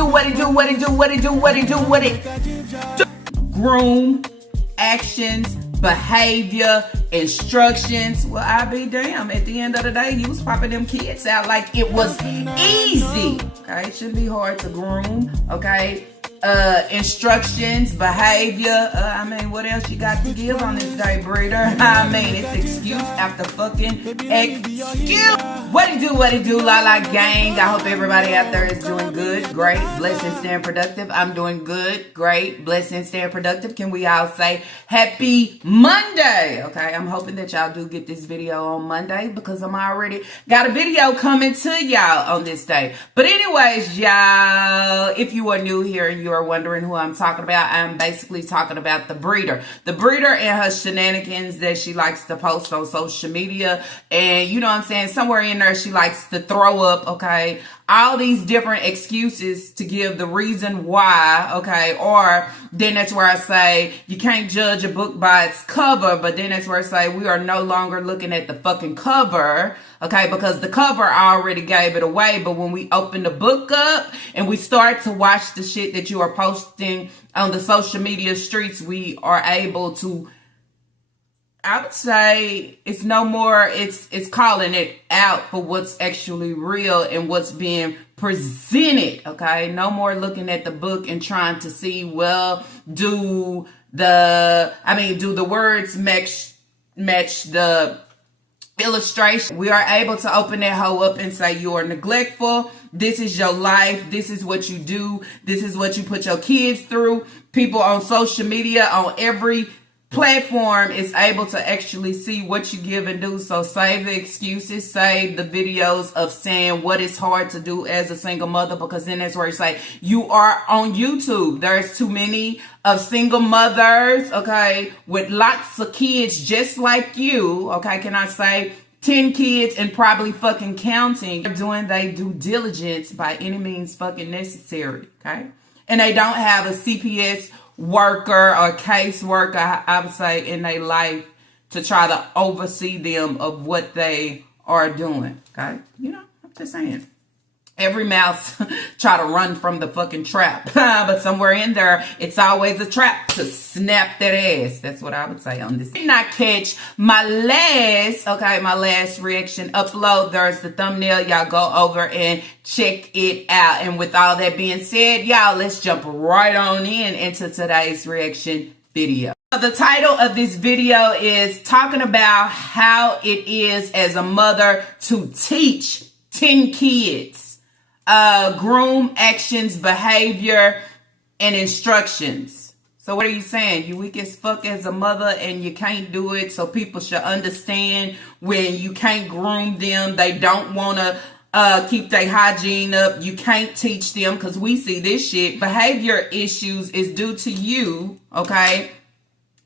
Do what it do, what it do, what it do, what it do, what it do. Groom, actions, behavior, instructions. Well, I be damn. At the end of the day, you was popping them kids out like it was easy. Okay, it shouldn't be hard to groom. Okay, instructions, behavior. I mean, what else you got to give on this day, breeder? I mean, it's excuse after fucking excuse. What it do, La La gang. I hope everybody out there is doing good, great, blessed, and staying productive. I'm doing good, great, blessed, and staying productive. Can we all say happy Monday? Okay, I'm hoping that y'all do get this video on Monday because I'm already got a video coming to y'all on this day. But anyways, y'all, if you are new here and you are wondering who I'm talking about, I'm basically talking about the breeder. The breeder and her shenanigans that she likes to post on social media. And you know what I'm saying? Somewhere in there, she likes to throw up, okay? All these different excuses to give the reason why, okay? Or then that's where I say you can't judge a book by its cover, but then that's where I say we are no longer looking at the fucking cover, okay? Because the cover already gave it away, but when we open the book up and we start to watch the shit that you are posting on the social media streets, we are able to, I would say it's no more, it's calling it out for what's actually real and what's being presented, okay? No more looking at the book and trying to see, well, do the words match the illustration. We are able to open that hoe up and say you are neglectful. This is your life. This is what you do. This is what you put your kids through. People on social media, on every platform is able to actually see what you give and do. So save the excuses, save the videos of saying what is hard to do as a single mother, because then that's where it's like you are on YouTube. There's too many of single mothers, okay, with lots of kids just like you, okay, can I say 10 kids and probably fucking counting, doing their due diligence by any means fucking necessary, okay? And they don't have a CPS worker or caseworker, I would say, in their life to try to oversee them of what they are doing. Okay, you know, I'm just saying. Every mouse try to run from the fucking trap, but somewhere in there, it's always a trap to snap that ass. That's what I would say on this. Did not catch my last reaction upload. There's the thumbnail. Y'all go over and check it out. And with all that being said, y'all, let's jump right on into today's reaction video. The title of this video is talking about how it is as a mother to teach 10 kids. Groom, actions, behavior, and instructions. So what are you saying? You weak as fuck as a mother and you can't do it, so people should understand when you can't groom them. They don't want to keep their hygiene up. You can't teach them, because we see this shit. Behavior issues is due to you, okay?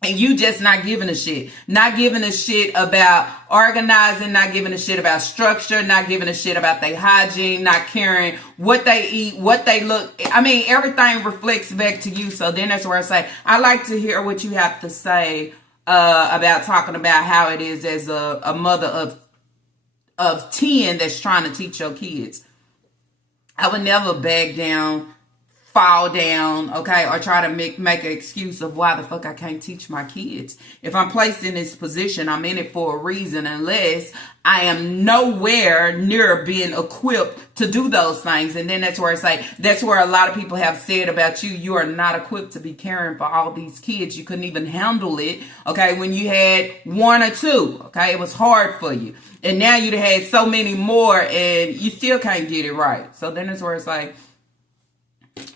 And you just not giving a shit. Not giving a shit about organizing, not giving a shit about structure, not giving a shit about their hygiene, not caring what they eat, what they look. I mean, everything reflects back to you. So then that's where I say, I like to hear what you have to say about talking about how it is as a mother of 10 that's trying to teach your kids. I would never back down, fall down, okay, or try to make an excuse of why the fuck I can't teach my kids. If I'm placed in this position, I'm in it for a reason, unless I am nowhere near being equipped to do those things. And then that's where I say, that's where a lot of people have said about you, you are not equipped to be caring for all these kids. You couldn't even handle it, okay, when you had one or two, okay, it was hard for you. And now you'd had so many more and you still can't get it right. So then that's where it's like,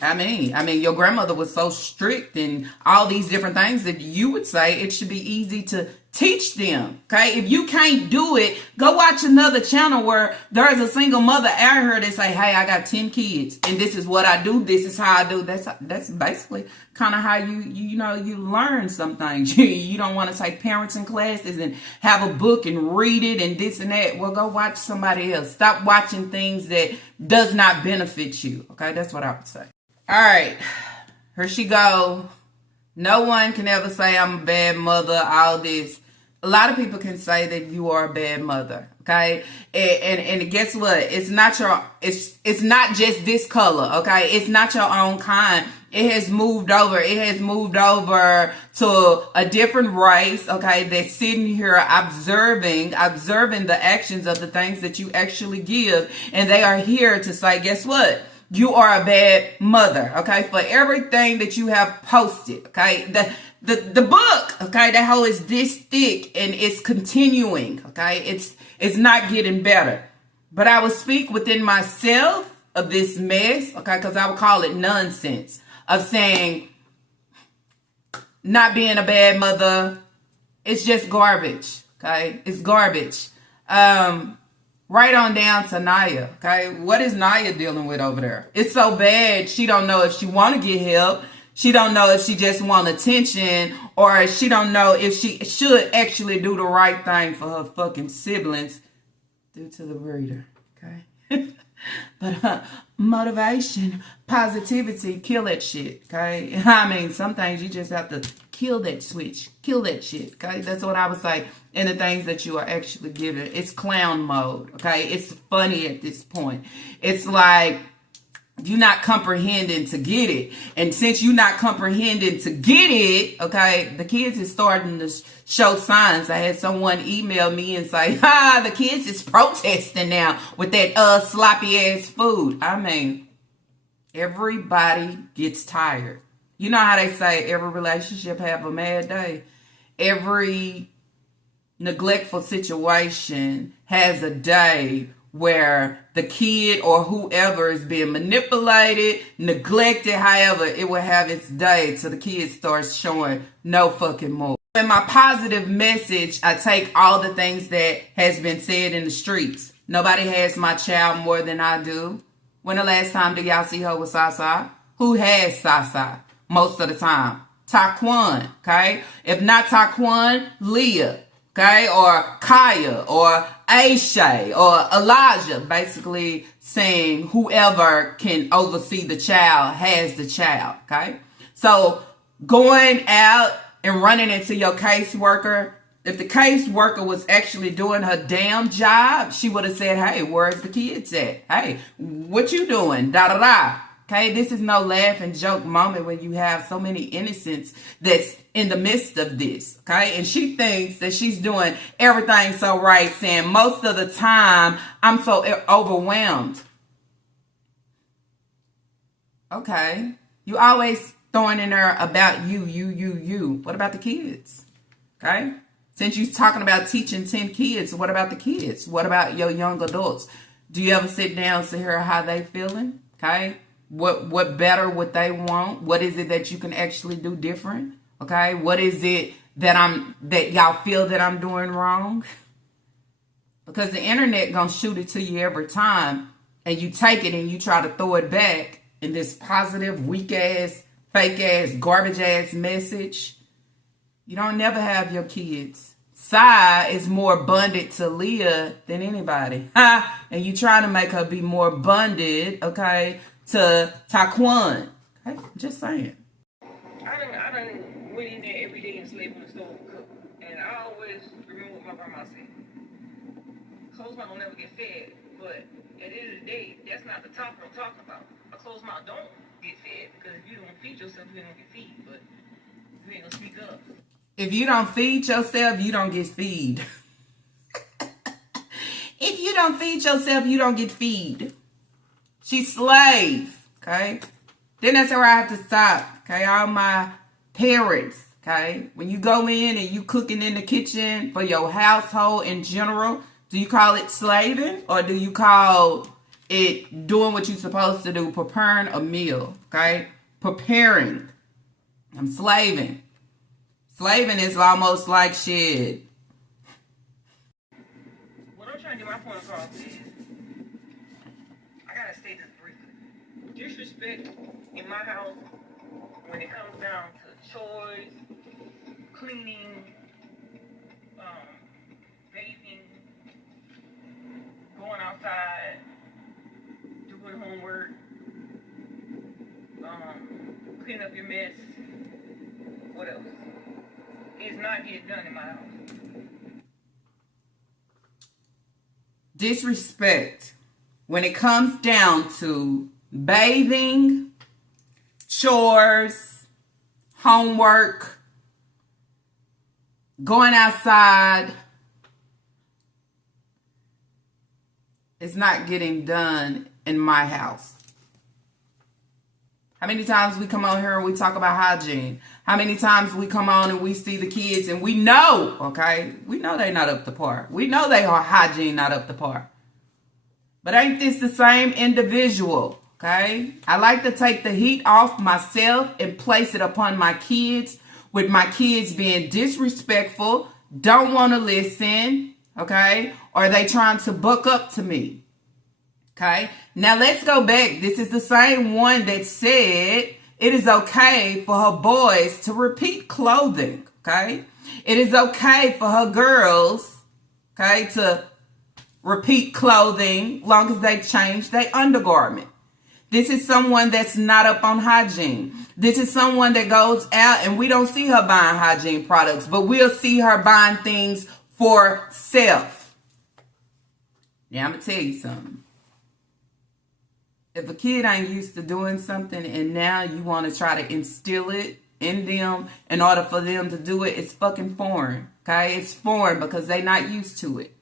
I mean, your grandmother was so strict and all these different things that you would say it should be easy to teach them, okay? If you can't do it, go watch another channel where there's a single mother out here that say, hey, I got 10 kids and this is what I do. This is how I do. That's basically kind of how you learn some things. You don't want to take parenting classes and have a book and read it and this and that. Well, go watch somebody else. Stop watching things that does not benefit you, okay? That's what I would say. All right, here she go. No one can ever say I'm a bad mother, all this. A lot of people can say that you are a bad mother, Okay, and guess what? It's not it's not just this color. Okay, it's not your own kind. It has moved over. It has moved over to a different race. Okay, that's sitting here observing the actions of the things that you actually give, and they are here to say, guess what? You are a bad mother. Okay, for everything that you have posted. Okay, the book. Okay, that whole is this thick and it's continuing. Okay, it's not getting better. But I will speak within myself of this mess, okay, because I would call it nonsense, of saying not being a bad mother, it's just garbage, okay? It's garbage. Right on down to Naya, okay? What is Naya dealing with over there? It's so bad, she don't know if she want to get help. She don't know if she just want attention, or she don't know if she should actually do the right thing for her fucking siblings due to the breeder, okay? But motivation, positivity, kill that shit, okay? I mean, some things you just have to kill that switch, kill that shit, okay? That's what I would say in the things that you are actually giving. It's clown mode, okay? It's funny at this point. It's like you're not comprehending to get it. And since you're not comprehending to get it, okay, the kids is starting to show signs. I had someone email me and say, the kids is protesting now with that sloppy ass food. I mean, everybody gets tired. You know how they say every relationship have a mad day. Every neglectful situation has a day where the kid or whoever is being manipulated, neglected, however, it will have its day till the kid starts showing no fucking more. In my positive message, I take all the things that has been said in the streets. Nobody has my child more than I do. When the last time did y'all see her with Sasa? Who has Sasa most of the time? Taquan, okay? If not Taquan, Leah, okay? Or Kaya, or Aisha, or Elijah, basically saying whoever can oversee the child has the child, okay? So going out and running into your caseworker, if the caseworker was actually doing her damn job, she would have said, hey, where's the kids at? Hey, what you doing? Da-da-da. Okay, this is no laugh and joke moment when you have so many innocents that's in the midst of this, okay? And she thinks that she's doing everything so right, saying most of the time, I'm so overwhelmed. Okay, you always throwing in there about you. What about the kids? Okay, since you're talking about teaching 10 kids, what about the kids? What about your young adults? Do you ever sit down to hear how they feeling? Okay. What better would they want? What is it that you can actually do different? Okay, what is it that y'all feel that I'm doing wrong? Because the internet gonna shoot it to you every time, and you take it and you try to throw it back in this positive, weak ass, fake ass, garbage ass message. You don't never have your kids. Sai is more bonded to Leah than anybody. And you trying to make her be more bonded, okay, to Taquan. Okay, just saying. I done went in there every day and slept on the stove and cooked. And I always remember what my grandma said. Closed mouth don't never get fed, but at the end of the day, that's not the topic I'm talking about. A closed mouth don't get fed, because if you don't feed yourself, you don't get feed, but you ain't gonna speak up. If you don't feed yourself, you don't get feed. If you don't feed yourself, you don't get feed. She's slave, okay? Then that's where I have to stop, okay? All my parents, okay? When you go in and you cooking in the kitchen for your household in general, do you call it slaving, or do you call it doing what you're supposed to do, preparing a meal, okay? Preparing. I'm slaving. Slaving is almost like shit. What I'm trying to get my point across is, I gotta say this briefly. Disrespect in my house, when it comes down to chores, cleaning, bathing, going outside, doing homework, cleaning up your mess, what else? It's not getting done in my house. disrespect when it comes down to bathing, chores, homework, going outside, is not getting done in my house. How many times we come on here and we talk about hygiene? How many times we come on and we see the kids and we know, okay, we know they not up to par. We know they are hygiene not up to par. But ain't this the same individual, okay? I like to take the heat off myself and place it upon my kids, with my kids being disrespectful, don't want to listen, okay? Or they trying to buck up to me. Okay, now let's go back. This is the same one that said it is okay for her boys to repeat clothing. Okay, it is okay for her girls, okay, to repeat clothing long as they change their undergarment. This is someone that's not up on hygiene. This is someone that goes out and we don't see her buying hygiene products, but we'll see her buying things for self. Now I'm gonna tell you something. If a kid ain't used to doing something and now you want to try to instill it in them in order for them to do it, it's fucking foreign, okay? It's foreign because they're not used to it.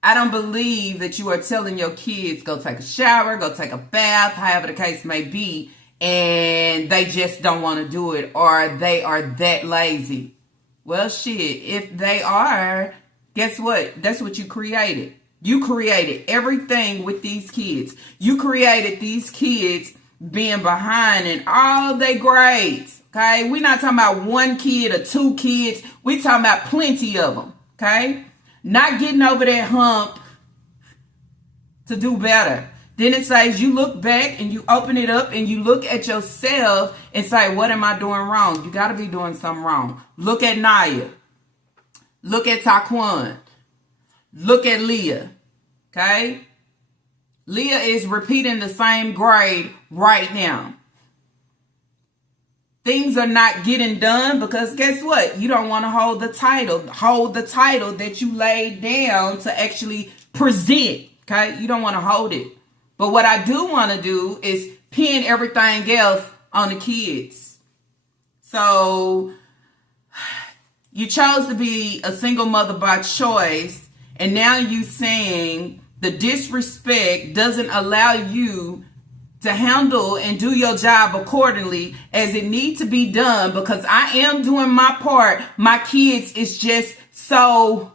I don't believe that you are telling your kids, go take a shower, go take a bath, however the case may be, and they just don't want to do it or they are that lazy. Well, shit, if they are, guess what? That's what you created. You created everything with these kids. You created these kids being behind in all their grades. Okay, we're not talking about one kid or two kids. We're talking about plenty of them. Okay, not getting over that hump to do better. Then it says you look back and you open it up and you look at yourself and say, what am I doing wrong? You got to be doing something wrong. Look at Naya. Look at Taquan. Look at Leah, okay? Leah is repeating the same grade right now. Things are not getting done because guess what? You don't want to hold the title that you laid down to actually present, okay? You don't want to hold it. But what I do want to do is pin everything else on the kids. So you chose to be a single mother by choice. And now you saying the disrespect doesn't allow you to handle and do your job accordingly as it needs to be done because I am doing my part. My kids is just so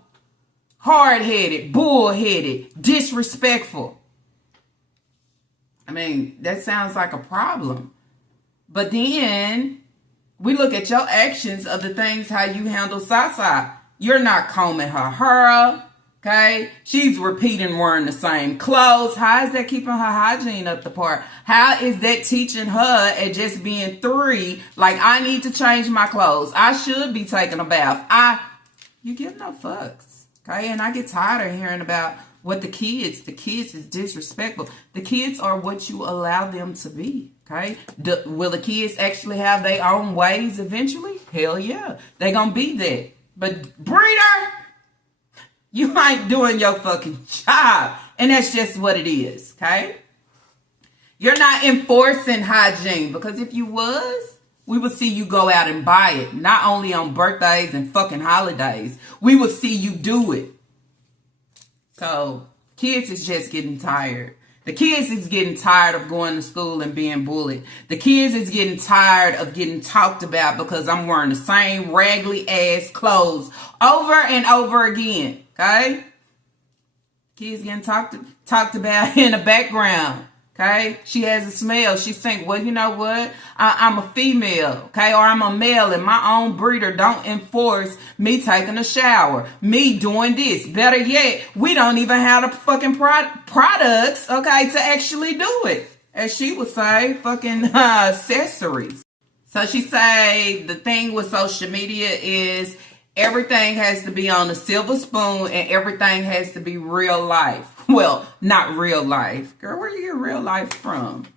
hard-headed, bullheaded, disrespectful. I mean, that sounds like a problem. But then we look at your actions of the things how you handle Sasa. You're not combing her hair. Okay, she's repeating wearing the same clothes. How is that keeping her hygiene up to par? How is that teaching her at just being 3, like I need to change my clothes? I should be taking a bath. You give no fucks. Okay, and I get tired of hearing about what the kids is disrespectful. The kids are what you allow them to be. Okay, will the kids actually have their own ways eventually? Hell yeah, they gonna be that. But breeder, you ain't doing your fucking job. And that's just what it is, okay? You're not enforcing hygiene because if you was, we would see you go out and buy it. Not only on birthdays and fucking holidays. We would see you do it. So, kids is just getting tired. The kids is getting tired of going to school and being bullied. The kids is getting tired of getting talked about because I'm wearing the same raggedy ass clothes over and over again. Okay? Kids getting talked about in the background. Okay? She has a smell. She think, well, you know what? I'm a female. Okay? Or I'm a male and my own breeder don't enforce me taking a shower. Me doing this. Better yet, we don't even have the fucking products, okay, to actually do it. As she would say, fucking accessories. So she say the thing with social media is everything has to be on a silver spoon and everything has to be real life. Well, not real life. Girl, where you get real life from?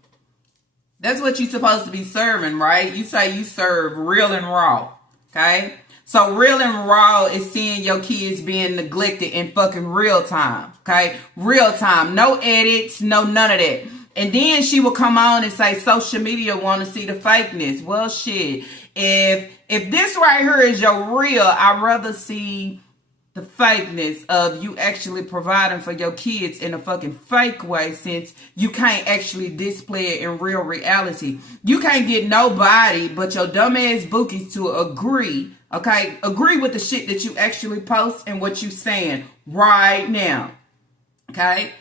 That's what you're supposed to be serving, right? You say you serve real and raw, okay? So real and raw is seeing your kids being neglected in fucking real time. Okay? Real time. No edits, no none of that. And then she will come on and say social media want to see the fakeness. Well, shit. If this right here is your real, I'd rather see the fakeness of you actually providing for your kids in a fucking fake way, since you can't actually display it in real reality. You can't get nobody but your dumbass bookies to agree, okay? Agree with the shit that you actually post and what you saying right now, okay?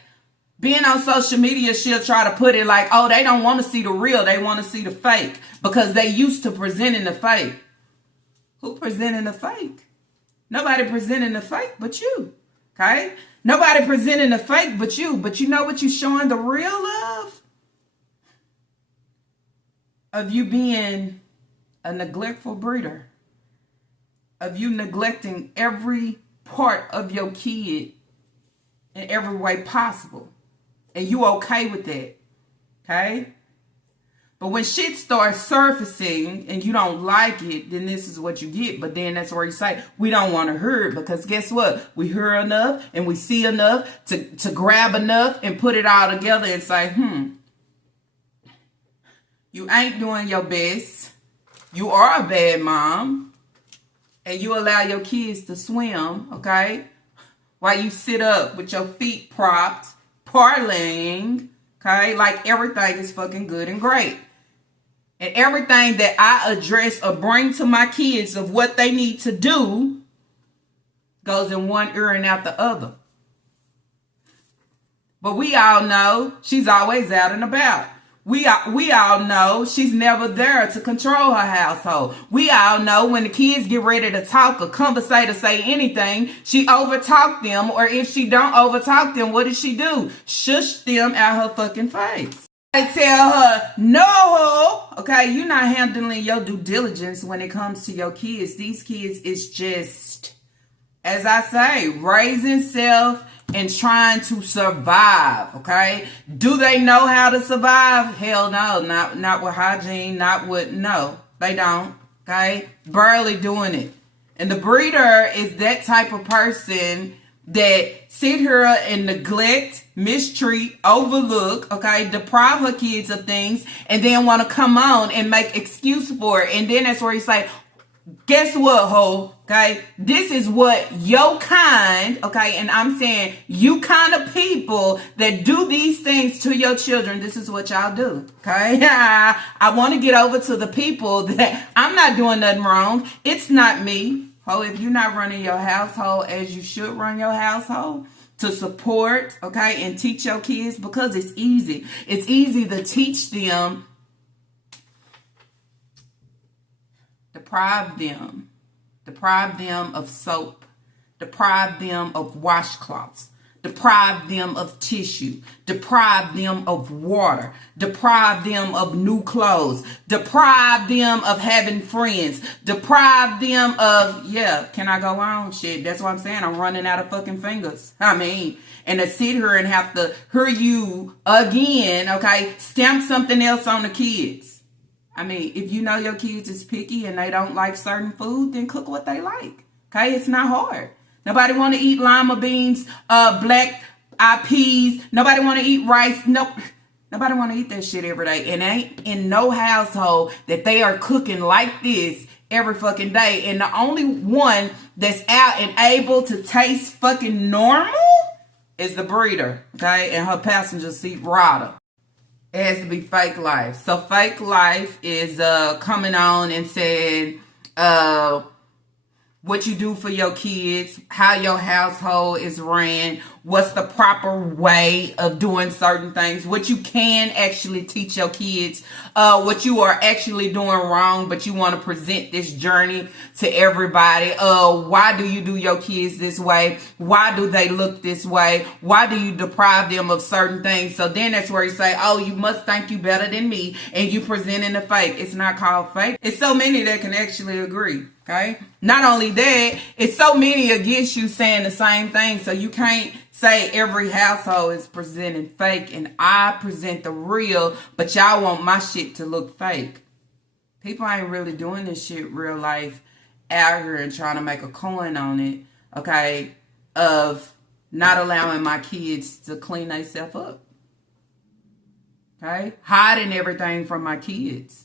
Being on social media, she'll try to put it like, oh, they don't want to see the real, they want to see the fake because they used to presenting the fake. Who presenting the fake? Nobody presenting the fake but you, okay? Nobody presenting the fake but you. But you know what you're showing the real of? Of you being a neglectful breeder. Of you neglecting every part of your kid in every way possible. And you okay with that, okay? But when shit starts surfacing and you don't like it, then this is what you get. But then that's where you say, we don't want to hear it. Because guess what? We hear enough and we see enough to grab enough and put it all together and say, you ain't doing your best. You are a bad mom. And you allow your kids to swim, okay? While you sit up with your feet propped, parlaying, okay? Like everything is fucking good and great. And everything that I address or bring to my kids of what they need to do goes in one ear and out the other. But we all know she's always out and about. We all know she's never there to control her household. We all know when the kids get ready to talk or conversate or say anything, she overtalk them. Or if she don't overtalk them, what does she do? Shush them out her fucking face. I tell her, no, okay, you're not handling your due diligence when it comes to your kids. These kids is just, as I say, raising self and trying to survive, okay? Do they know how to survive? Hell no, not with hygiene, no, they don't, okay? Barely doing it. And the breeder is that type of person that sit here and neglect, mistreat, overlook, okay, deprive her kids of things, and then want to come on and make excuse for it. And then that's where you say, guess what, ho? Okay, this is what your kind, okay, and I'm saying you kind of people that do these things to your children, this is what y'all do, okay? I want to get over to the people that I'm not doing nothing wrong. It's not me. Oh, if you're not running your household as you should run your household to support, okay, and teach your kids, because it's easy. It's easy to teach them, deprive them of soap, deprive them of washcloths, deprive them of tissue, deprive them of water, deprive them of new clothes, deprive them of having friends, deprive them of, can I go on? Shit, that's what I'm saying. I'm running out of fucking fingers. And to sit here and have to hear you again, okay, stamp something else on the kids. If you know your kids is picky and they don't like certain food, then cook what they like. Okay, it's not hard. Nobody want to eat lima beans, black eyed peas. Nobody want to eat rice. Nope. Nobody want to eat that shit every day. And ain't in no household that they are cooking like this every fucking day. And the only one that's out and able to taste fucking normal is the breeder. Okay, and her passenger seat rider. It has to be Fake Life. So Fake Life is coming on and saying what you do for your kids, how your household is ran, what's the proper way of doing certain things, what you can actually teach your kids, what you are actually doing wrong, but you want to present this journey to everybody. Why do you do your kids this way? Why do they look this way? Why do you deprive them of certain things? So then that's where you say, oh, you must think you better than me, and you presenting the fake. It's not called fake. It's so many that can actually agree. Okay. Not only that, it's so many against you saying the same thing. So you can't say every household is presenting fake and I present the real, but y'all want my shit to look fake. People ain't really doing this shit real life. out here and trying to make a coin on it, okay, of not allowing my kids to clean themselves up. Okay? Hiding everything from my kids.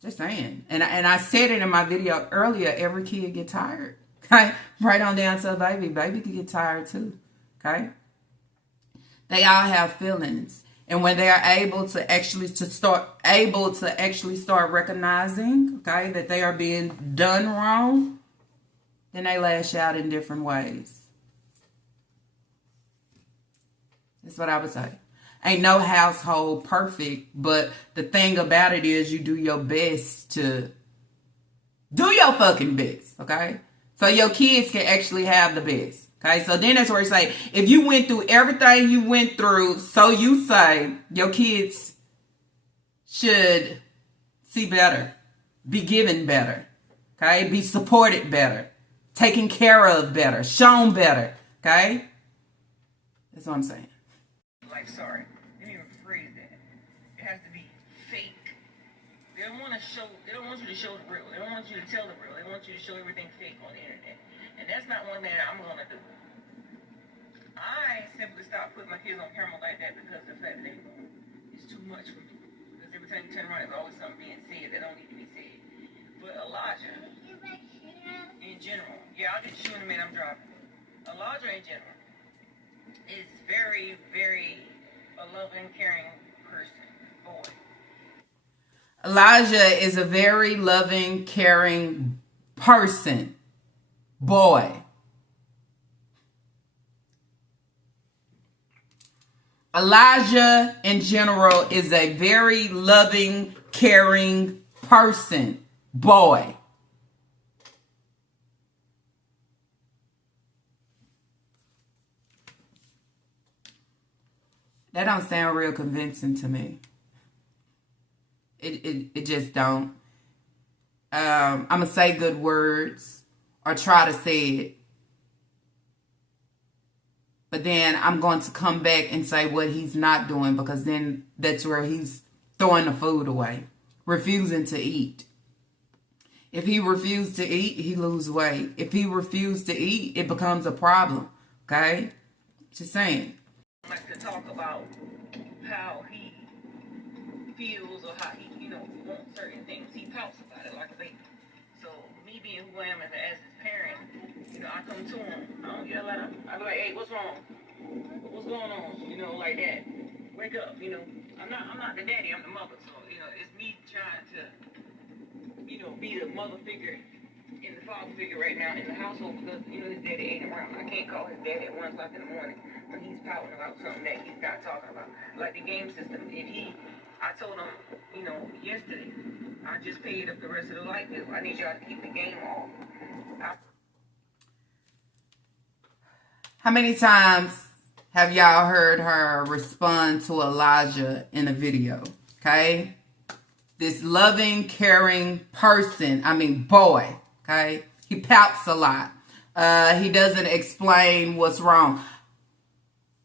Just saying. And I said it in my video earlier, every kid get tired. Okay? Right on down to a baby. Baby can get tired too. Okay? They all have feelings. And when they are able to actually start recognizing, okay, that they are being done wrong, then they lash out in different ways. That's what I would say. Ain't no household perfect, but the thing about it is you do your best to do your fucking best, okay? So your kids can actually have the best, okay? So then that's where you say, if you went through everything you went through, so you say, your kids should see better, be given better, okay? Be supported better, taken care of better, shown better, okay? That's what I'm saying. Like, sorry, let me rephrase that. It has to be fake. They don't want to show, they don't want you to show the real. They don't want you to tell the real. They want you to show everything fake on the internet. And that's not one thing I'm going to do. I simply stopped putting my kids on camera like that because the fact that it's too much for me. Because every time you turn around, there's always something being said that don't need to be said. But Elijah, in general, yeah, I'll just shoot in a minute, I'm driving. Elijah in general is very, very a loving, caring person, boy. Elijah is a very loving, caring person, boy. Elijah in general is a very loving, caring person, boy. That don't sound real convincing to me. It just don't. I'm going to say good words or try to say it. But then I'm going to come back and say what he's not doing, because then that's where he's throwing the food away, refusing to eat. If he refused to eat, he lose weight. If he refused to eat, it becomes a problem. Okay? Just saying. I like to talk about how he feels or how he, wants certain things. He pouts about it like a baby. So me being who I am as his parent, I come to him. I don't yell at him. I be like, hey, what's wrong? What's going on? Like that. Wake up. I'm not the daddy. I'm the mother. So it's me trying to, be the mother figure and the father figure right now in the household, because his daddy ain't around. I can't call his daddy at 1 o'clock in the morning when he's pouting about something that he's not talking about, like the game system. I told him, yesterday, I just paid up the rest of the light bill. I need y'all to keep the game off. How many times have y'all heard her respond to Elijah in a video? Okay? This loving, caring person, boy, okay? He pouts a lot. He doesn't explain what's wrong.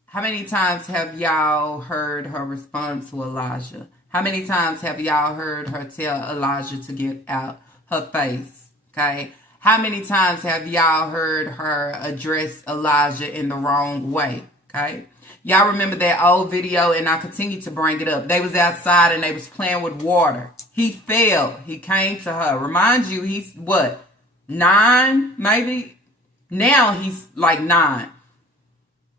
How many times have y'all heard her respond to Elijah? How many times have y'all heard her tell Elijah to get out her face? Okay? How many times have y'all heard her address Elijah in the wrong way? Okay? Y'all remember that old video, and I continue to bring it up. They was outside and they was playing with water. He fell. He came to her. Remind you, he's what? 9, maybe? Now he's like 9.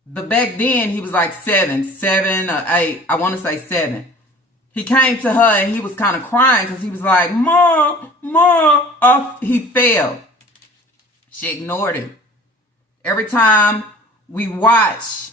But back then he was like 7 or 8. I want to say 7. He came to her and he was kind of crying because he was like, Mom. He fell. She ignored him. Every time we watch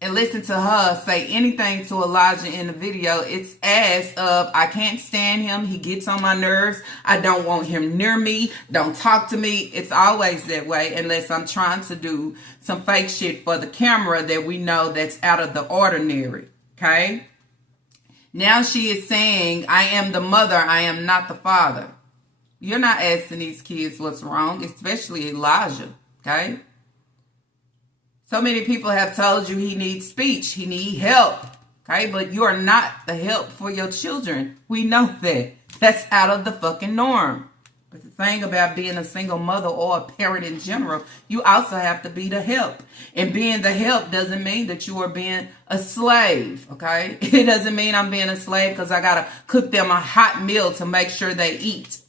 and listen to her say anything to Elijah in the video, it's as of, I can't stand him. He gets on my nerves. I don't want him near me. Don't talk to me. It's always that way, unless I'm trying to do some fake shit for the camera that we know that's out of the ordinary. Okay? Now she is saying, I am the mother. I am not the father. You're not asking these kids what's wrong, especially Elijah. Okay? So many people have told you he needs speech. He needs help. Okay? But you are not the help for your children. We know that. That's out of the fucking norm. But the thing about being a single mother or a parent in general, you also have to be the help. And being the help doesn't mean that you are being a slave, okay? It doesn't mean I'm being a slave because I got to cook them a hot meal to make sure they eat,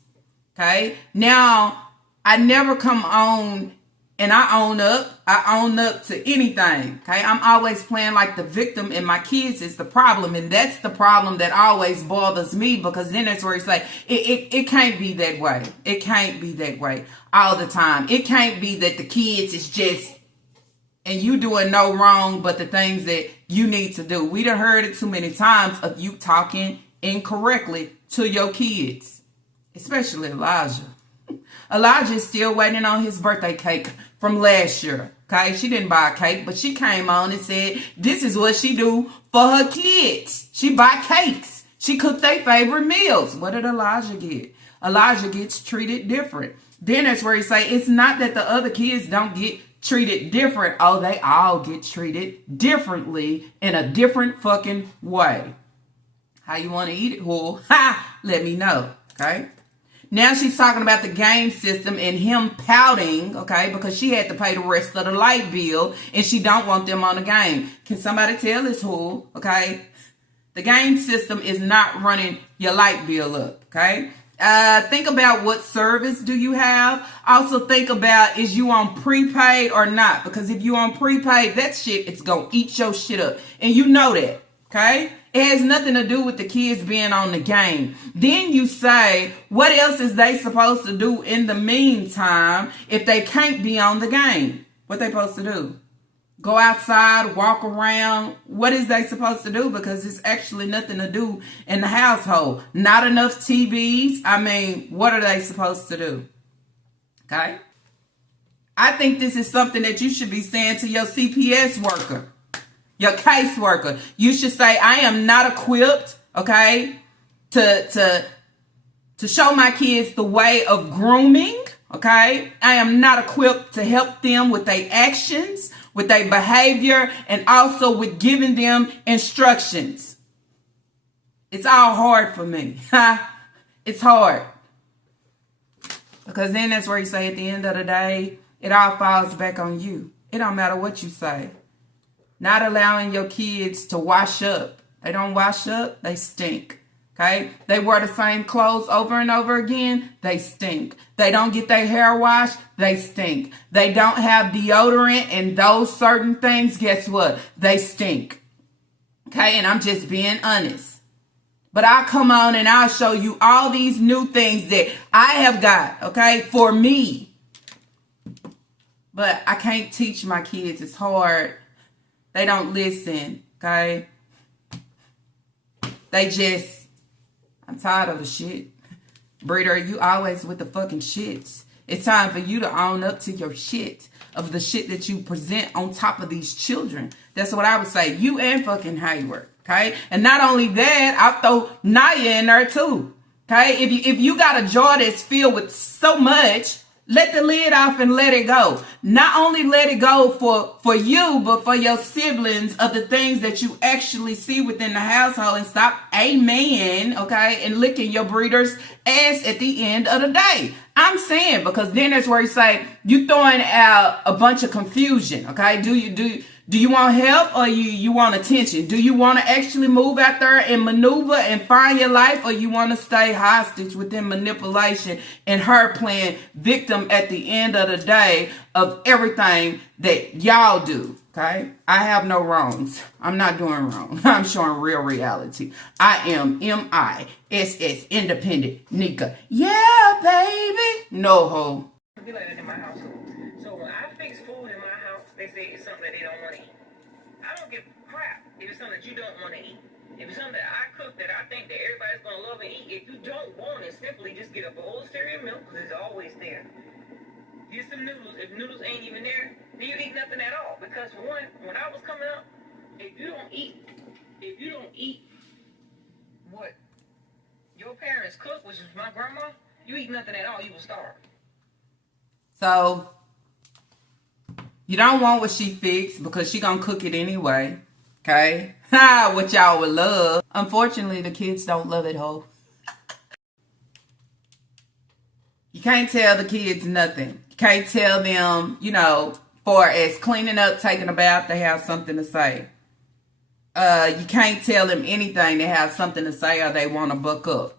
okay? Now, I never come on and I own up to anything, okay? I'm always playing like the victim, and my kids is the problem, and that's the problem that always bothers me, because then that's where it's like, it can't be that way. It can't be that way all the time. It can't be that the kids is just, and you doing no wrong but the things that you need to do. We done heard it too many times of you talking incorrectly to your kids, especially Elijah. Elijah is still waiting on his birthday cake from last year. Okay, she didn't buy a cake, but she came on and said this is what she do for her kids. She buy cakes. She cooked their favorite meals. What did Elijah get? Elijah gets treated different. Then that's where he say it's not that the other kids don't get treated different. Oh, they all get treated differently in a different fucking way. How you want to eat it, whore? Ha! Let me know. Okay. Now she's talking about the game system and him pouting, okay, because she had to pay the rest of the light bill and she don't want them on the game. Can somebody tell this who, okay? The game system is not running your light bill up, okay? Think about what service do you have. Also think about, is you on prepaid or not? Because if you on prepaid, that shit is going to eat your shit up. And you know that, okay? It has nothing to do with the kids being on the game. Then you say, what else is they supposed to do in the meantime if they can't be on the game? What they supposed to do? Go outside, walk around. What is they supposed to do? Because it's actually nothing to do in the household. Not enough TVs. I mean, what are they supposed to do? Okay? I think this is something that you should be saying to your CPS worker. Your caseworker. You should say, I am not equipped, okay, to show my kids the way of grooming, okay? I am not equipped to help them with their actions, with their behavior, and also with giving them instructions. It's all hard for me. It's hard. Because then that's where you say at the end of the day, it all falls back on you. It don't matter what you say. Not allowing your kids to wash up. They don't wash up, they stink. Okay? They wear the same clothes over and over again, they stink. They don't get their hair washed, they stink. They don't have deodorant and those certain things, guess what? They stink. Okay? And I'm just being honest. But I'll come on and I'll show you all these new things that I have got, okay, for me. But I can't teach my kids. It's hard. They don't listen, okay? They just, I'm tired of the shit. Breeder, you always with the fucking shits. It's time for you to own up to your shit, of the shit that you present on top of these children. That's what I would say. You and fucking Hayward, okay? And not only that, I'll throw Naya in there too, okay? If you got a jar that's filled with so much, let the lid off and let it go. Not only let it go for you, but for your siblings, of the things that you actually see within the household, and stop amen, okay, and licking your breeder's ass at the end of the day. I'm saying, because then that's where you say you throwing out a bunch of confusion, okay? Do you want help, or you want attention? Do you want to actually move out there and maneuver and find your life, or you want to stay hostage within manipulation and her playing victim at the end of the day of everything that y'all do, okay? I have no wrongs. I'm not doing wrong. I'm showing real reality. I am MISS independent Nika. Yeah, baby. No ho. Be like that in my household. So when I fix food in my house, they say it's something that they don't want to eat. I don't give a crap if it's something that you don't want to eat. If it's something that I cook that I think that everybody's going to love and eat, if you don't want it, simply just get a bowl of cereal milk, because it's always there. Get some noodles. If noodles ain't even there, then you eat nothing at all. Because for one, when I was coming up, if you don't eat what your parents cook, which is my grandma, you eat nothing at all, you will starve. So, you don't want what she fixed because she gonna cook it anyway, okay? Ha, what y'all would love. Unfortunately, the kids don't love it, ho. You can't tell the kids nothing. You can't tell them, for as cleaning up, taking a bath, they have something to say. You can't tell them anything. They have something to say or they want to buck up.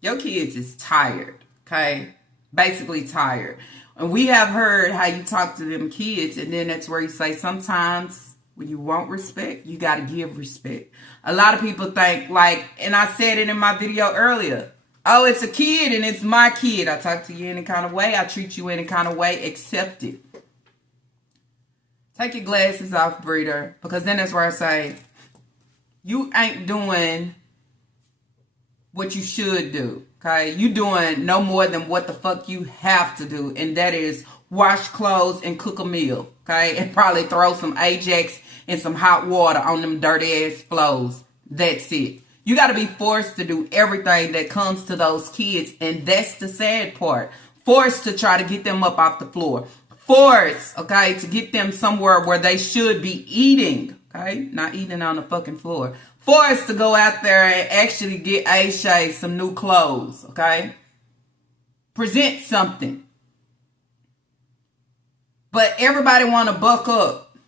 Your kids is tired, okay? Basically tired. And we have heard how you talk to them kids, and then that's where you say sometimes when you want respect, you got to give respect. A lot of people think and I said it in my video earlier, oh, it's a kid and it's my kid. I talk to you any kind of way. I treat you any kind of way. Accept it. Take your glasses off, breeder, because then that's where I say, you ain't doing what you should do, okay? You doing no more than what the fuck you have to do, and that is wash clothes and cook a meal, okay? And probably throw some Ajax and some hot water on them dirty ass floors. That's it. You got to be forced to do everything that comes to those kids, and that's the sad part. Forced to try to get them up off the floor. Forced, okay, to get them somewhere where they should be eating, okay? Not eating on the fucking floor. Forced to go out there and actually get Aisha some new clothes, okay? Present something. But everybody want to buck up.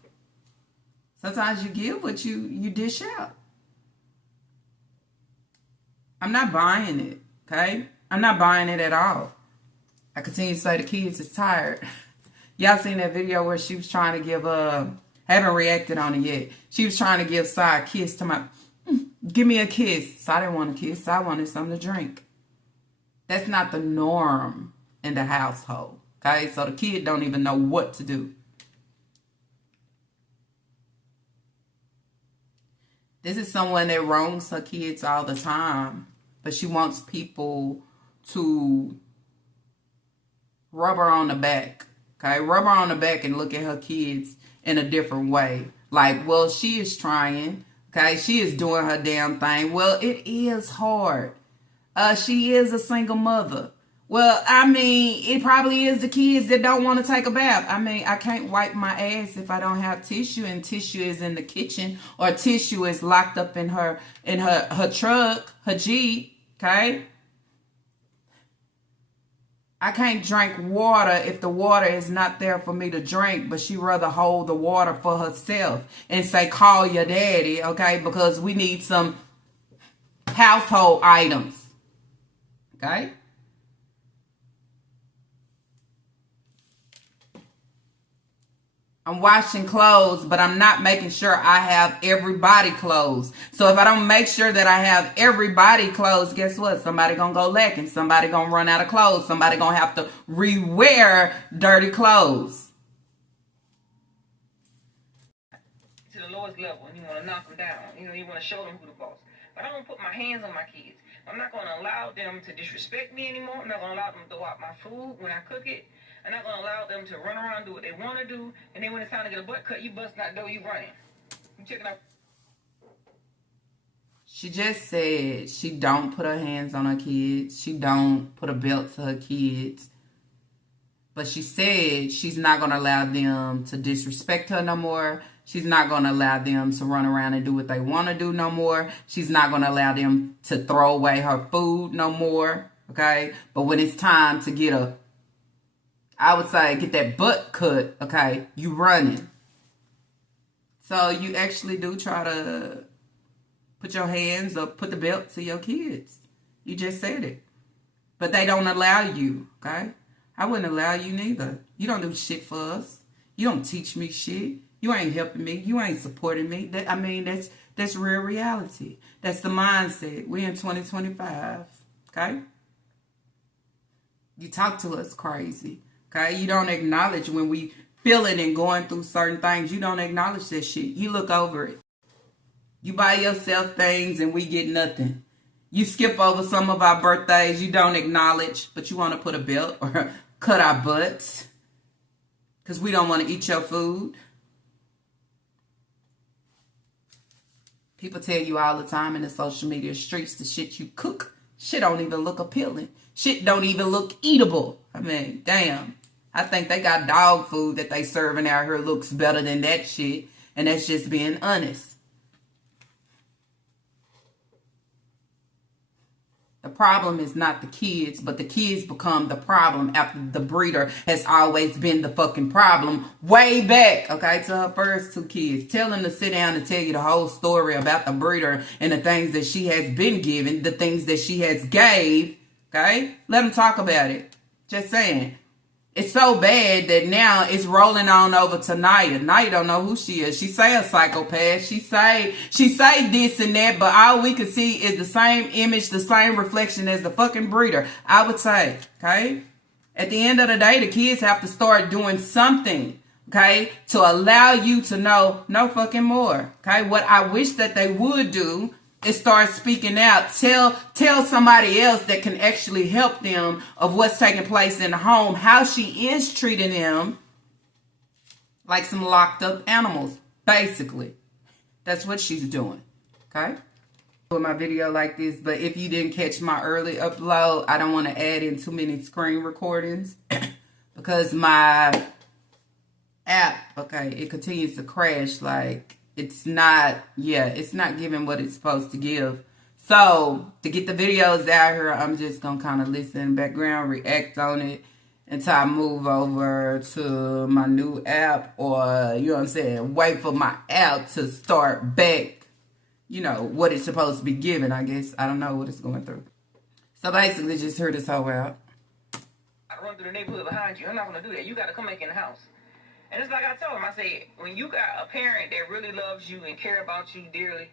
Sometimes you give what you dish out. I'm not buying it, okay? I'm not buying it at all. I continue to say the kids is tired. Y'all seen that video where she was trying to give, haven't reacted on it yet. She was trying to give Sai a kiss to my, give me a kiss. Sai didn't want a kiss. I wanted something to drink. That's not the norm in the household, okay? So the kid don't even know what to do. This is someone that wrongs her kids all the time, but she wants people to rub her on the back. Okay, rub her on the back and look at her kids in a different way. Like, well, she is trying. Okay, she is doing her damn thing. Well, it is hard. She is a single mother. Well, I mean, it probably is the kids that don't want to take a bath. I mean, I can't wipe my ass if I don't have tissue, and tissue is in the kitchen, or tissue is locked up in her truck, her Jeep. Okay. I can't drink water if the water is not there for me to drink, but she rather hold the water for herself and say, call your daddy, okay, because we need some household items, okay? I'm washing clothes, but I'm not making sure I have everybody clothes. So if I don't make sure that I have everybody clothes, guess what? Somebody gonna go lacking. Somebody gonna run out of clothes. Somebody gonna have to rewear dirty clothes. To the lowest level, and you want to knock them down. You want to show them who the boss. But I don't put my hands on my kids. I'm not going to allow them to disrespect me anymore. I'm not going to allow them to throw out my food when I cook it. I'm not going to allow them to run around and do what they want to do. And then when it's time to get a butt cut, you busting out door, you running. You checking out. She just said she don't put her hands on her kids. She don't put a belt to her kids. But she said she's not going to allow them to disrespect her no more. She's not going to allow them to run around and do what they want to do no more. She's not going to allow them to throw away her food no more. Okay? But when it's time to get that butt cut, okay, you running. So you actually do try to put your hands or put the belt to your kids. You just said it. But they don't allow you, okay? I wouldn't allow you neither. You don't do shit for us. You don't teach me shit. You ain't helping me. You ain't supporting me. That's real reality. That's the mindset. We're in 2025, okay? You talk to us crazy, okay? You don't acknowledge when we feeling and going through certain things. You don't acknowledge that shit. You look over it. You buy yourself things and we get nothing. You skip over some of our birthdays. You don't acknowledge, but you want to put a belt or cut our butts because we don't want to eat your food. People tell you all the time in the social media streets, the shit you cook, shit don't even look appealing. Shit don't even look eatable. I mean, damn. I think they got dog food that they serving out here looks better than that shit. And that's just being honest. The problem is not the kids, but the kids become the problem after the breeder has always been the fucking problem way back, okay, to her first 2 kids. Tell them to sit down and tell you the whole story about the breeder and the things that she has been given, the things that she has gave, okay? Let them talk about it. Just saying. It's so bad that now it's rolling on over to Naya. Naya don't know who she is. She say a psychopath. She say this and that, but all we can see is the same image, the same reflection as the fucking breeder. I would say, okay? At the end of the day, the kids have to start doing something, okay, to allow you to know no fucking more, okay? What I wish that they would do is start speaking out. Tell somebody else that can actually help them of what's taking place in the home, how she is treating them like some locked up animals, basically. That's what she's doing, okay? With my video like this, but if you didn't catch my early upload, I don't want to add in too many screen recordings because my app, okay, it continues to crash. Like, it's not giving what it's supposed to give. So, to get the videos out here, I'm just going to kind of listen in the background, react on it until I move over to my new app, or, you know what I'm saying, wait for my app to start back, you know, what it's supposed to be giving, I guess. I don't know what it's going through. So, basically, just hear this whole out. I run through the neighborhood behind you. I'm not going to do that. You got to come back in the house. And it's like I told him, I said, when you got a parent that really loves you and care about you dearly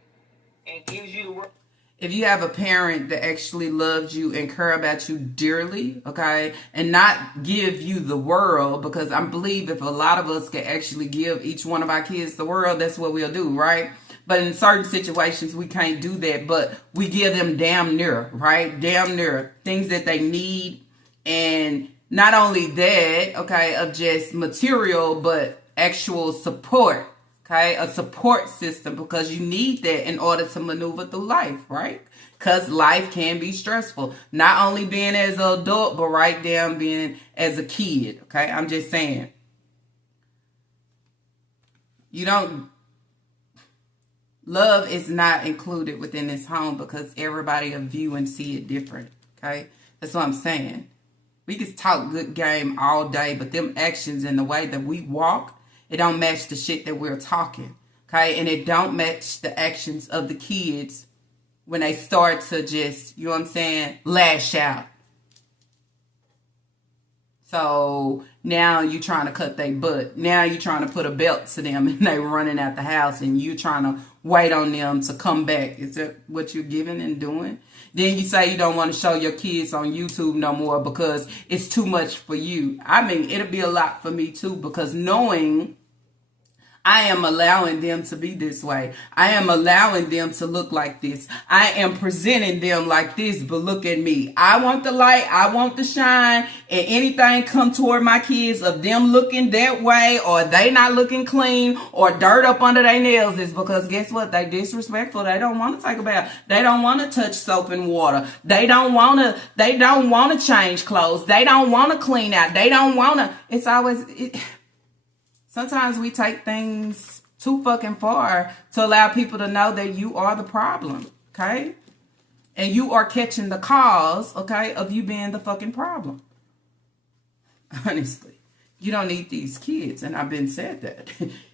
and gives you the work. If you have a parent that actually loves you and care about you dearly, okay, and not give you the world, because I believe if a lot of us could actually give each one of our kids the world, that's what we'll do, right? But in certain situations, we can't do that, but we give them damn near, right? Damn near things that they need. And not only that, okay, of just material, but actual support, okay? A support system, because you need that in order to maneuver through life, right? Because life can be stressful. Not only being as an adult, but right down being as a kid, okay? I'm just saying. Love is not included within this home because everybody will view and see it different, okay? That's what I'm saying. We can talk good game all day, but them actions and the way that we walk, it don't match the shit that we're talking, okay? And it don't match the actions of the kids when they start to just, you know what I'm saying, lash out. So now you trying to cut their butt. Now you trying to put a belt to them and they running out the house and you trying to wait on them to come back. Is that what you're giving and doing? Then you say you don't want to show your kids on YouTube no more because it's too much for you. I mean, it'll be a lot for me too, because knowing I am allowing them to be this way. I am allowing them to look like this. I am presenting them like this, but look at me. I want the light. I want the shine. And anything come toward my kids of them looking that way, or they not looking clean, or dirt up under their nails, is because guess what? They disrespectful. They don't want to take a bath. They don't want to touch soap and water. They don't want to change clothes. They don't want to clean out. They don't want to. It's always... Sometimes we take things too fucking far to allow people to know that you are the problem, okay? And you are catching the cause, okay, of you being the fucking problem. Honestly, you don't need these kids, and I've been said that.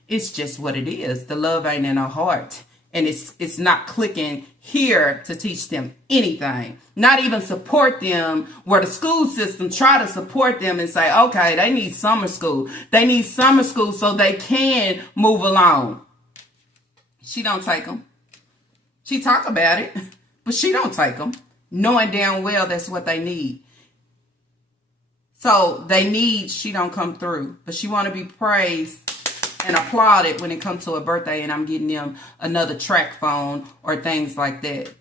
It's just what it is. The love ain't in our heart. And it's not clicking here to teach them anything. Not even support them where the school system try to support them and say, okay, they need summer school. They need summer school so they can move along. She don't take them. She talk about it, but she don't take them, knowing damn well that's what they need. So she don't come through, but she want to be praised and applauded when it comes to a birthday and I'm getting them another track phone or things like that.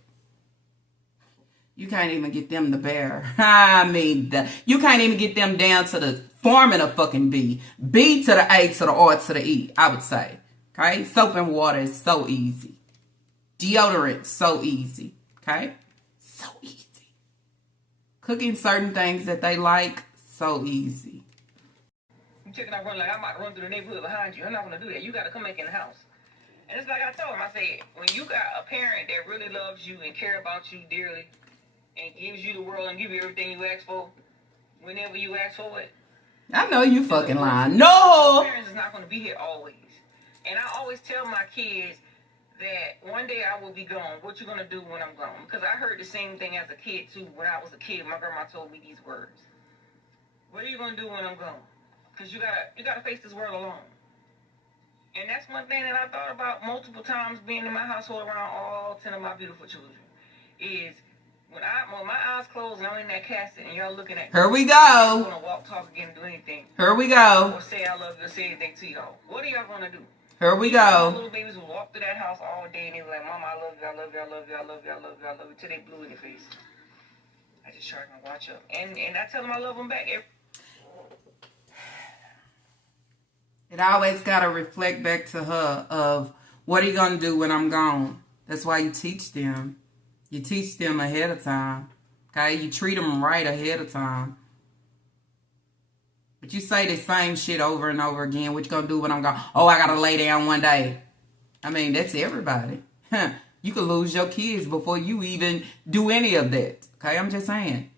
You can't even get them the bear. I mean, you can't even get them down to the forming a fucking B. B to the A to the R to the E, I would say. Okay? Soap and water is so easy. Deodorant, so easy. Okay? So easy. Cooking certain things that they like, so easy. You checking out run like I'm about to run through the neighborhood behind you. I'm not gonna do that. You gotta come back in the house. And it's like I told him, I said, when you got a parent that really loves you and care about you dearly and gives you the world and give you everything you ask for whenever you ask for it. I know you fucking lying. No! Parents is not going to be here always. And I always tell my kids that one day I will be gone. What you going to do when I'm gone? Because I heard the same thing as a kid, too. When I was a kid, my grandma told me these words. What are you going to do when I'm gone? Because you gotta face this world alone. And that's one thing that I thought about multiple times being in my household around all 10 of my beautiful children. Is when my eyes closed and I'm in that casket and y'all looking at me. Here we go. I'm going to walk, talk again, do anything. Here we go. Or say I love you or say anything to y'all. What are y'all going to do? Here we My go. little babies will walk through that house all day and they were like, Mama, I love you, I love you, I love you, I love you, I love you, I love you, till they blue in their face. I just charge my watch up. And I tell them I love them back. It always got to reflect back to her of, what are you going to do when I'm gone? That's why you teach them. You teach them ahead of time. Okay? You treat them right ahead of time. But you say the same shit over and over again. What you going to do when I'm gone? Oh, I got to lay down one day. I mean, that's everybody. You could lose your kids before you even do any of that. Okay? I'm just saying.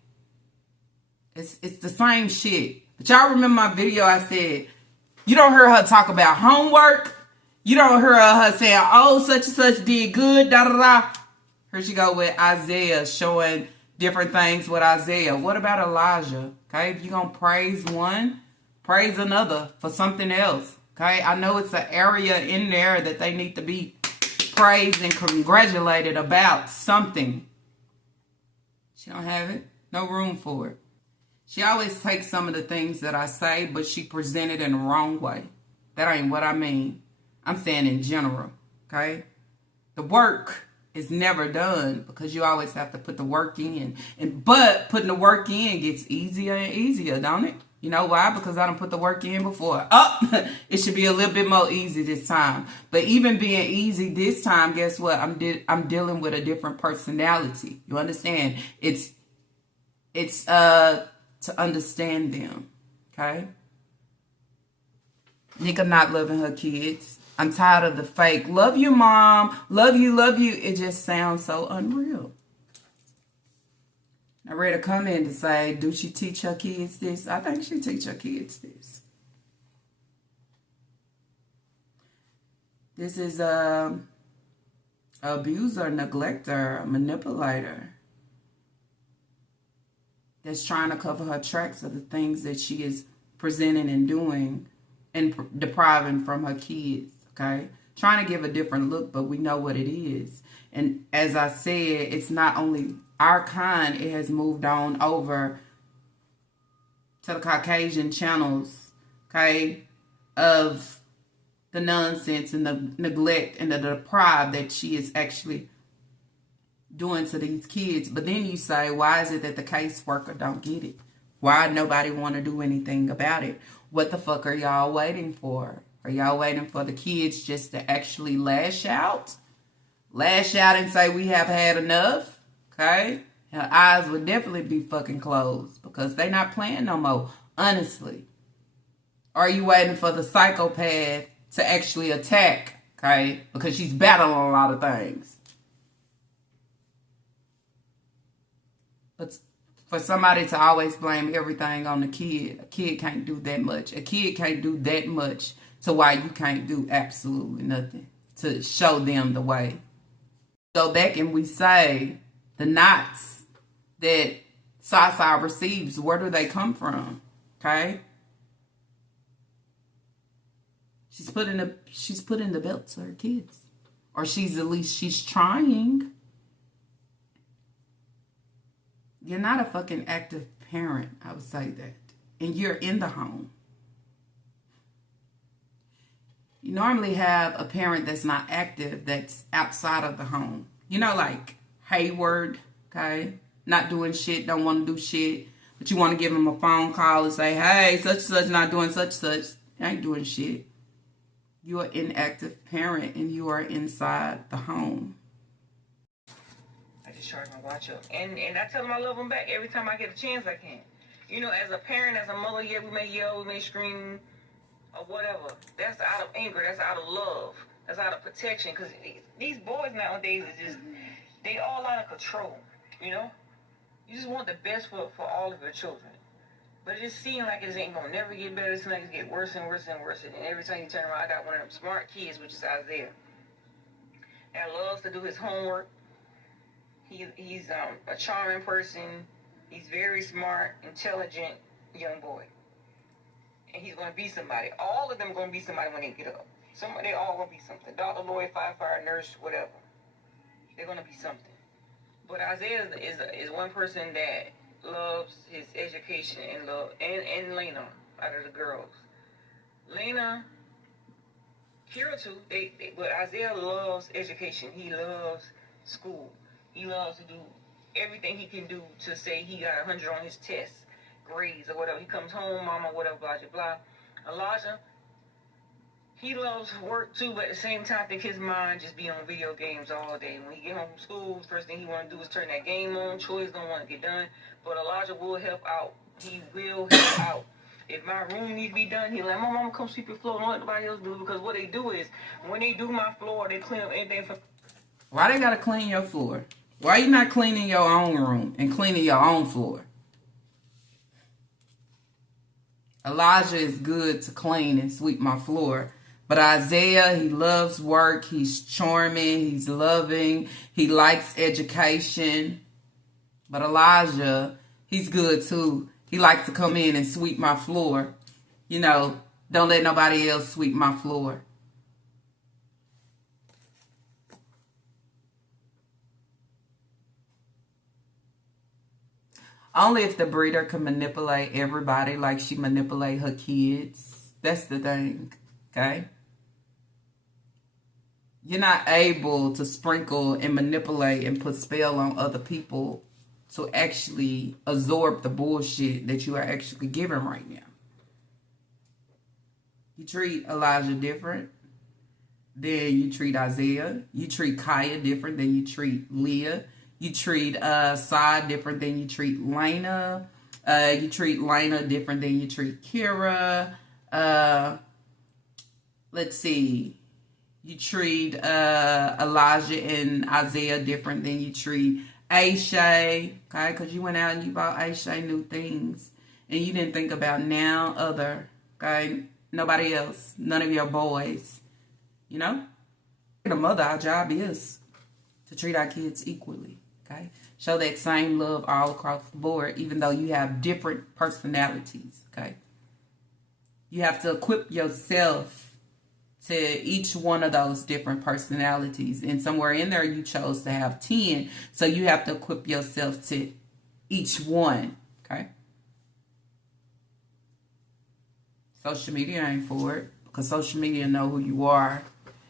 It's the same shit. But y'all remember my video I said, you don't hear her talk about homework. You don't hear her saying, oh, such and such did good, da da da. Here she go with Isaiah, showing different things with Isaiah. What about Elijah? Okay, if you're going to praise one, praise another for something else. Okay, I know it's an area in there that they need to be praised and congratulated about something. She don't have it. No room for it. She always takes some of the things that I say, but she present it in the wrong way. That ain't what I mean. I'm saying in general, okay? The work is never done because you always have to put the work in. But putting the work in gets easier and easier, don't it? You know why? Because I done put the work in before. Oh, it should be a little bit more easy this time. But even being easy this time, guess what? I'm dealing with a different personality. You understand? It's to understand them, okay? Nika not loving her kids. I'm tired of the fake. Love you, Mom. Love you, love you. It just sounds so unreal. I read a comment to say, do she teach her kids this? I think she teach her kids this. This is a abuser, neglector, manipulator that's trying to cover her tracks of the things that she is presenting and doing and depriving from her kids, okay? Trying to give a different look, but we know what it is. And as I said, it's not only our kind, it has moved on over to the Caucasian channels, okay, of the nonsense and the neglect and the deprive that she is actually doing to these kids. But then you say, why is it that the caseworker don't get it? Why nobody want to do anything about it? What the fuck are y'all waiting for? Are y'all waiting for the kids just to actually lash out? Lash out and say, we have had enough? Okay? Her eyes would definitely be fucking closed because they not playing no more, honestly. Are you waiting for the psychopath to actually attack? Okay? Because she's battling a lot of things. But for somebody to always blame everything on the kid, a kid can't do that much. A kid can't do that much to why you can't do absolutely nothing to show them the way. Go back and we say the knots that Sasa receives, where do they come from? Okay? She's putting the belt to her kids. Or she's trying. You're not a fucking active parent, I would say that. And you're in the home. You normally have a parent that's not active, that's outside of the home. You know, like Hayward, okay? Not doing shit, don't want to do shit. But you want to give them a phone call and say, hey, such and such not doing such and such. They ain't doing shit. You are an inactive parent and you are inside the home. I just charge my watch up. And I tell them I love them back every time I get a chance I can. You know, as a parent, as a mother, yeah, we may yell, we may scream, or whatever. That's out of anger. That's out of love. That's out of protection. Because these boys nowadays are just, they all out of control, you know? You just want the best for all of your children. But it just seems like it ain't gonna never get better. It seems like it's get worse and worse and worse. And every time you turn around, I got one of them smart kids, which is Isaiah, that loves to do his homework. He's a charming person. He's very smart, intelligent young boy. And he's going to be somebody. All of them are going to be somebody when they get up. They all going to be something. Doctor, lawyer, firefighter, nurse, whatever. They're going to be something. But Isaiah is one person that loves his education and Lena out of the girls. Lena, Kira too. But Isaiah loves education. He loves school. He loves to do everything he can do to say he got 100 on his test, grades or whatever. He comes home, mama, whatever, blah, blah, blah. Elijah, he loves work too, but at the same time, I think his mind just be on video games all day. When he get home from school, first thing he want to do is turn that game on. Chores don't want to get done, but Elijah will help out. He will help out. If my room needs to be done, he's like, my mama come sweep your floor. Don't let nobody else do it, because what they do is when they do my floor, they clean up anything for. Why they gotta clean your floor? Why you not cleaning your own room and cleaning your own floor? Elijah is good to clean and sweep my floor. But Isaiah, he loves work. He's charming. He's loving. He likes education. But Elijah, he's good too. He likes to come in and sweep my floor. You know, don't let nobody else sweep my floor. Only if the breeder can manipulate everybody like she manipulate her kids. That's the thing, okay? You're not able to sprinkle and manipulate and put spell on other people to actually absorb the bullshit that you are actually giving right now. You treat Elijah different than you treat Isaiah. You treat Kaya different than you treat Leah. You treat Sai different than you treat Lena. You treat Lena different than you treat Kira. Let's see. You treat Elijah and Isaiah different than you treat Aisha. Okay, because you went out and you bought Aisha new things. And you didn't think about now other. Okay, nobody else. None of your boys. You know? The mother, our job is to treat our kids equally. Okay? Show that same love all across the board, even though you have different personalities. Okay? You have to equip yourself to each one of those different personalities. And somewhere in there, you chose to have 10. So you have to equip yourself to each one. Okay? Social media ain't for it, because social media know who you are.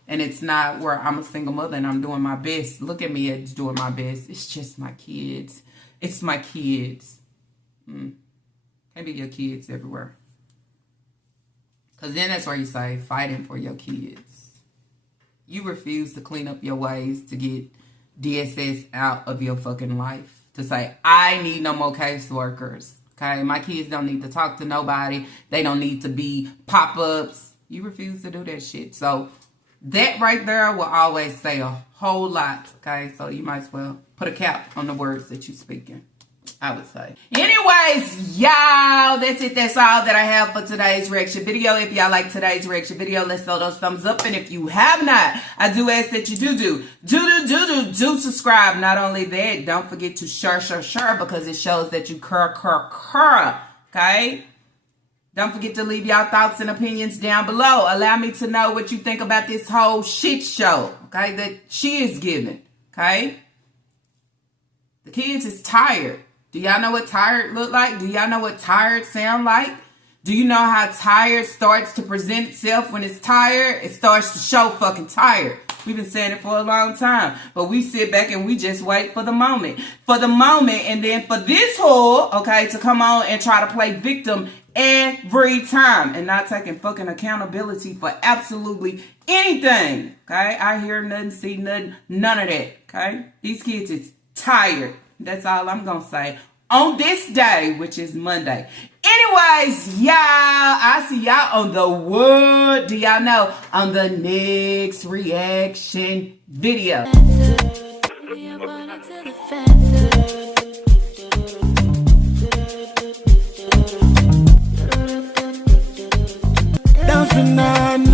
And it's not where I'm a single mother and I'm doing my best. Look at me as doing my best. It's just my kids. It's my kids. Can't be your kids everywhere. Because then that's where you say fighting for your kids. You refuse to clean up your ways to get DSS out of your fucking life. To say, I need no more caseworkers. Okay? My kids don't need to talk to nobody. They don't need to be pop-ups. You refuse to do that shit. So that right there will always say a whole lot, okay? So you might as well put a cap on the words that you're speaking, I would say. Anyways, y'all, that's it. That's all that I have for today's reaction video. If y'all like today's reaction video, let's throw those thumbs up. And if you have not, I do ask that you do subscribe. Not only that, don't forget to share, because it shows that you okay? Don't forget to leave y'all thoughts and opinions down below. Allow me to know what you think about this whole shit show, okay, that she is giving, okay? The kids is tired. Do y'all know what tired look like? Do y'all know what tired sound like? Do you know how tired starts to present itself when it's tired? It starts to show fucking tired. We've been saying it for a long time. But we sit back and we just wait for the moment. For the moment, and then for this whore, okay, to come on and try to play victim every time. And not taking fucking accountability for absolutely anything. Okay? I hear nothing, see nothing, none of that. Okay? These kids is tired. That's all I'm going to say. On this day, which is Monday. Anyways, y'all, I see y'all on the what? Do y'all know? On the next reaction video. na na.